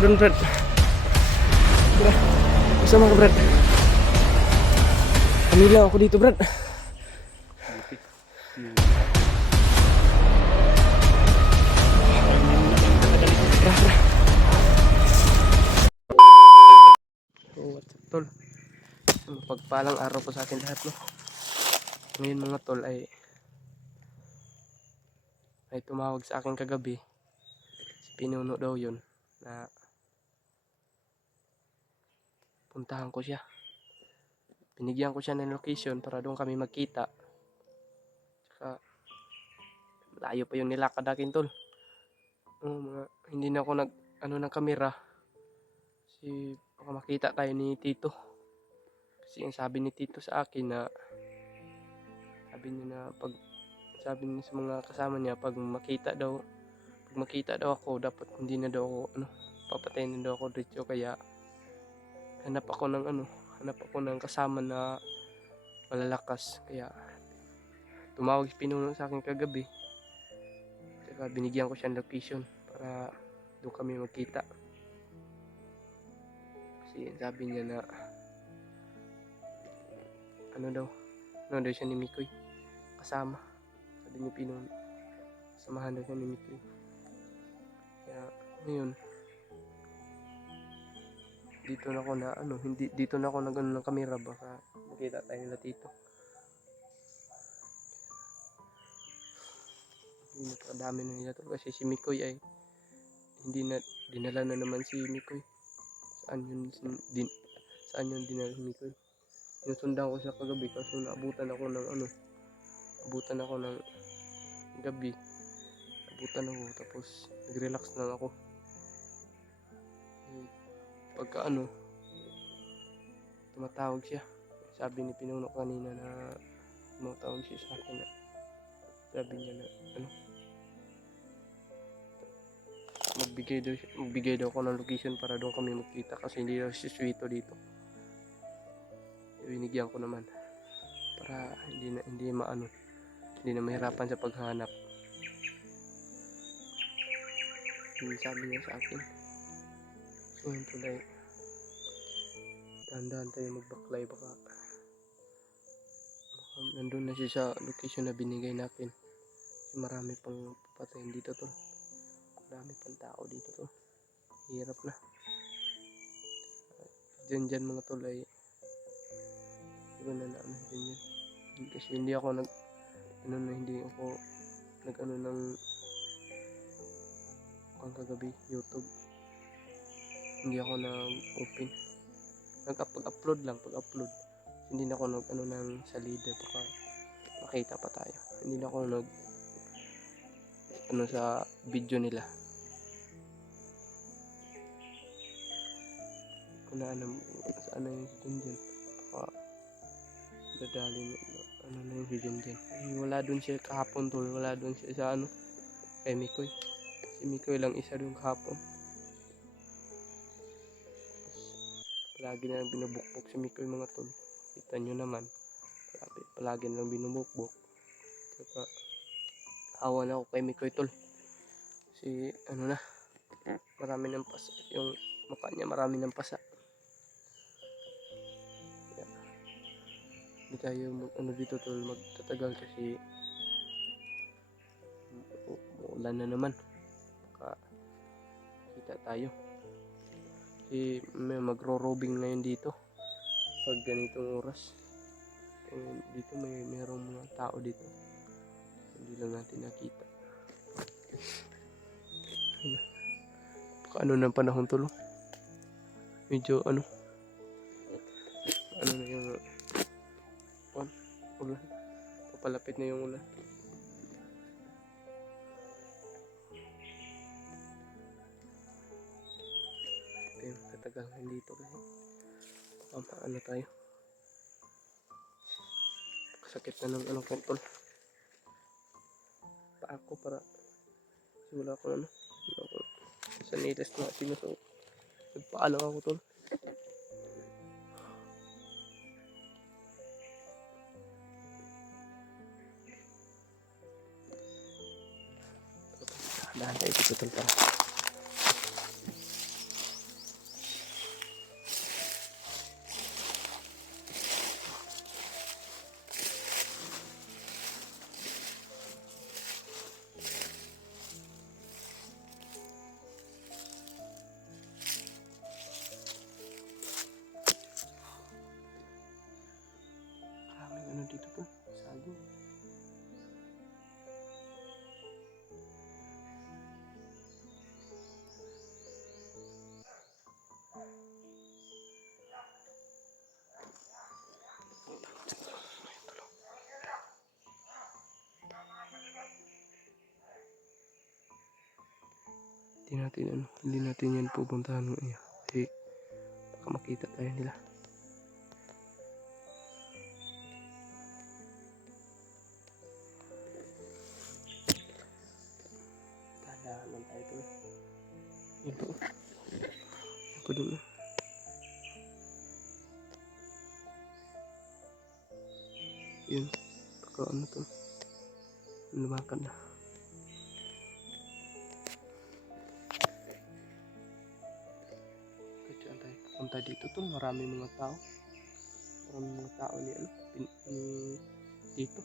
dun, Brad. Tara, kasama ka, Brad. Pamila ako dito, Brad. Tara, tara. So, what's up, tol? Pagpalang araw po sa atin lahat, no? Ngayon mga tol ay tumawag sa akin kagabi. Si Pinuno daw yun na puntahan ko siya. Binigyan ko siya ng location para doon kami magkita. Saka layo pa yung nilakad akin, tol. Hindi na ako ng kamera. Kasi baka makita tayo ni Tito. Kasi ang sabi ni Tito sa akin na sabi niya sa mga kasama niya pag makita daw ako, dapat hindi na daw ako papatayin na daw ako dito, kaya hanap ako ng kasama na malalakas. Kaya tumawag si Pinuno sa akin kagabi. Saka binigyan ko siya ng location para doon kami magkita. Kasi sabi niya na daw siya ni Mikoy kasama. Sabi ni Pinuno, samahan daw siya ni Mikoy. Kaya ngayon dito na ako ng kamera, baka makita tayo nila Tito. Hindi nakadami na nila to kasi si Mikoy ay dinala na naman si Mikoy. Saan yun dinala si Mikoy? Yung sundan ko siya kagabi kasi abutan ako ng gabi. Tapos nag-relax lang ako. Pagka tumatawag siya. Sabi ni Pinuno kanina na tumatawag siya sa akin na sabi niya na magbigay daw ako ng location para doon kami magkita kasi hindi daw si Suito dito. Binigyan ko naman para hindi na mahirapan sa paghanap. Yung sabi niya sa akin, so yun tulay, dahan-dahan tayo magbaklay, baka nandun na siya sa location na binigay natin. Marami pang papatayin dito, tol. Marami pang tao dito, tol. Hirap na. Dyan mga tol ay iba na dyan. Kasi hindi ako ng kagabi YouTube. Hindi ako nag-open. Pag-upload lang. Hindi na ako ng salida, baka makita pa tayo. Hindi na ako sa video nila. Saan na yung dyan. Baka dadali na yung dyan. Wala dun siya kahapon, tol. Wala dun siya sa kay Mikoy. Si Mikoy lang isa dun kahapon. Palagi na lang binubukbok si Mikoy, mga tol. Kita nyo naman. Palagi na lang binubukbok. Saka hawa na ako kay Mikoy, tol. Kasi marami ng pasa. Yung mukha niya marami ng pasa. Kaya hindi tayo dito, tol, magtatagal kasi uulan na naman. Baka kita tayo. Kasi may magro-robing ngayon dito pag ganitong oras. Dito mayroong mga tao dito, hindi lang natin nakita. Baka ng panahon, tulo medyo na yung ulan, papalapit na yung ulan. Tatagal dito kasi baka tayo, sakit na ng kontol pa ako, para wala ko sa nilas na sinusuot. Nagpaalang ako, tol. Dahan tayo dito, tol, para Hindi natin yan pupuntahan ngayon. Kasi baka makita tayo nila. Tandaan lang tayo po. Yan po. Yan po dun. Yun. Baka ano to. Lumakad na. Kaya tayo punta dito to. Marami mga tao. Ni dito.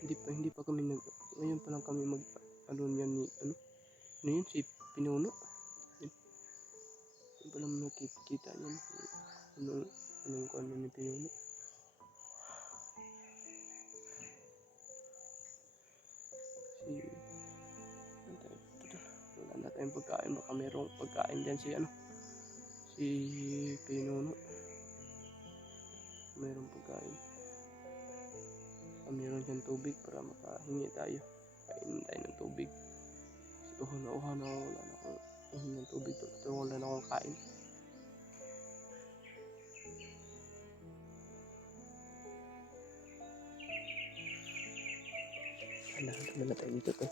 Hindi pa kami ngayon pa lang kami ano yan ni ano yun si Pinuno. Yun pa lang nakikita niyan. Ano ni Pinuno. Wala na tayong pagkain, baka merong pagkain dyan si Pinuno. Merong pagkain. Meron siyang tubig para makahingi tayo. Kainin tayo ng tubig. Kasi wala na akong ng tubig. Wala na akong kain. Naman na tayo dito to.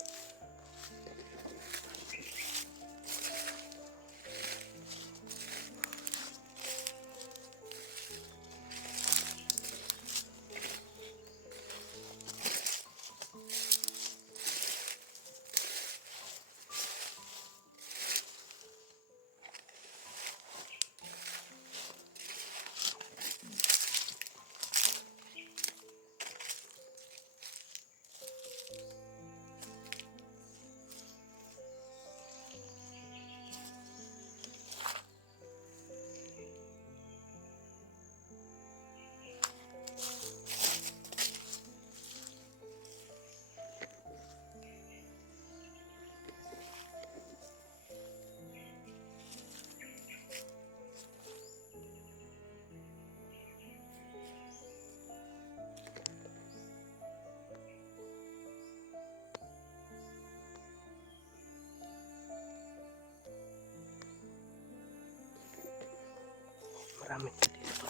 Marami pa dito.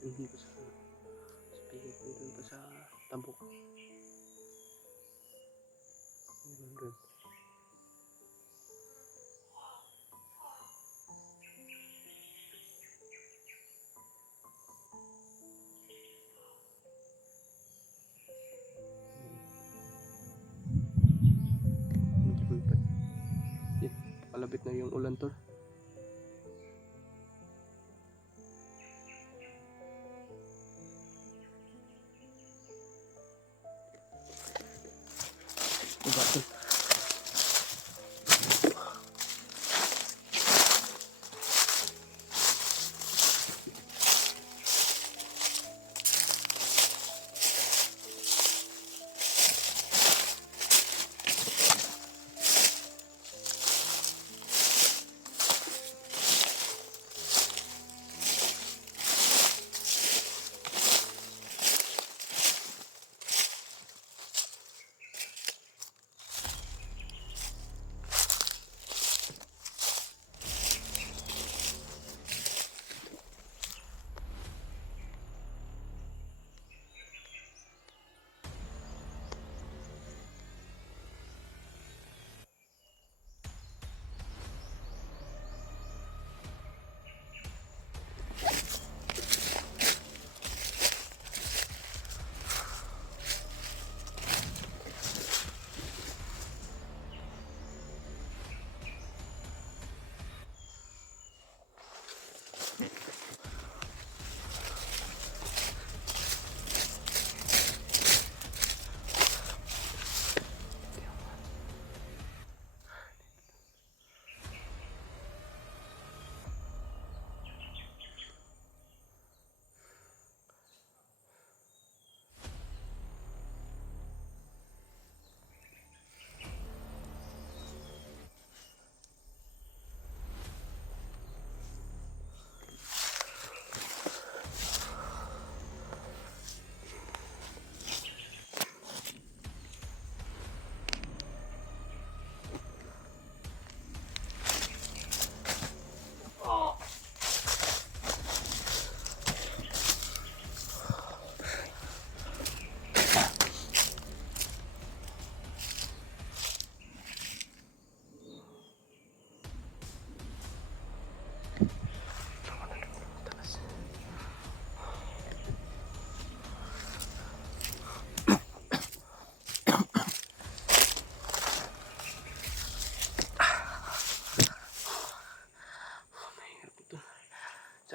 Hindi pa sa sabihin ko pa sa tabok. Meron doon. Palabit na yung ulan tol. Bato.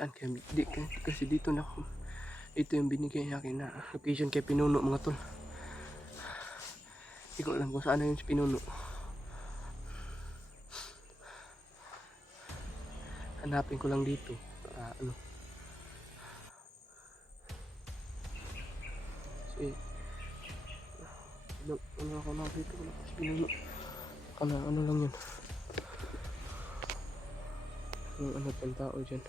saan kaya kasi dito na ako. Ito yung binigay niya akin na location kay Pinuno mga tol. Hindi ko alam kung saan na yung si Pinuno. Hanapin ko lang dito para ano. Kasi ano ako na dito, wala ko si Pinuno. Ano lang yun. Yung ano pang tao dyan.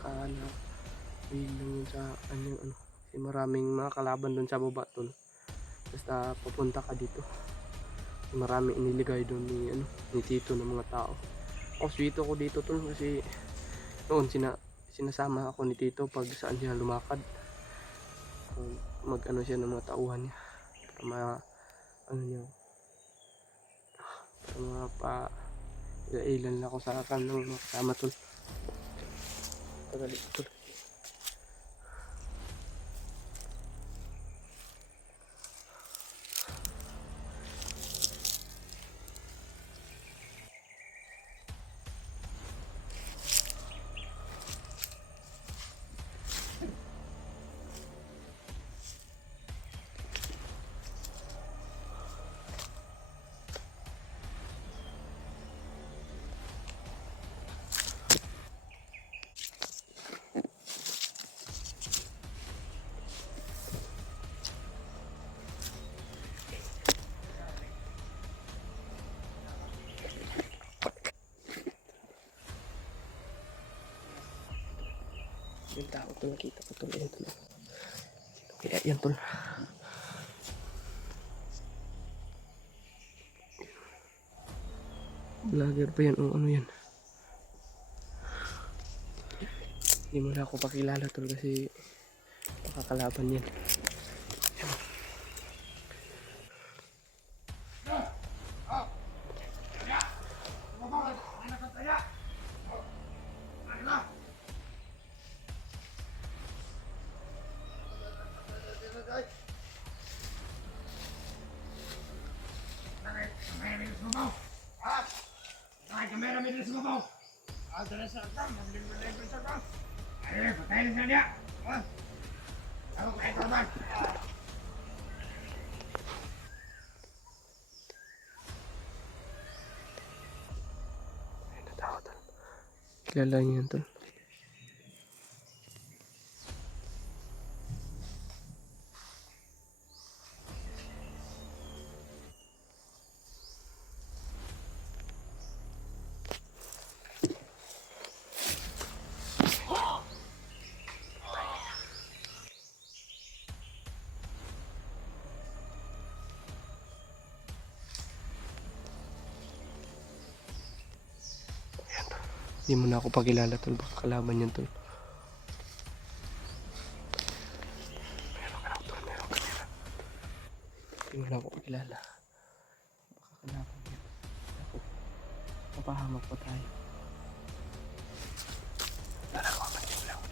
Kana will lang yun sa ano. Kasi maraming mga kalaban doon sa baba tol. Basta papunta ka dito. Maraming iniligay doon ni Tito ng mga tao. Sweet ako dito tol kasi noon sinasama ako ni Tito pag saan siya lumakad. Mag ano siya ng mga tauhan niya. Para niya. Para ilan lang ako sa akin ng kasama tol. Tagali tol. Yung tao tol, nakita ko tol. Ayan tol. Kaya yan tol. Vlogger pa yan o ano yan. Hindi mo na ako pakilala tol kasi makakalaban yan. Kilala niyo yan tol. Hindi mo na ako pakilala tol, baka kalaban yan tol. Meron ka lang tol, meron ka nila. Hindi mo na ako pakilala. Baka kalaban yan. Ako, mapahamak pa tayo. Nalalaman din lang.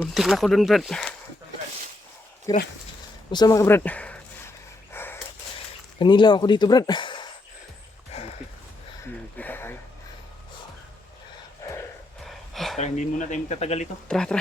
Muntik na ako dun, Brad. Kira, masama ka, Brad. Kanila ako dito, Brad. Kita tayo. Tara, hindi muna tayo magtatagal ito. Tara, tara.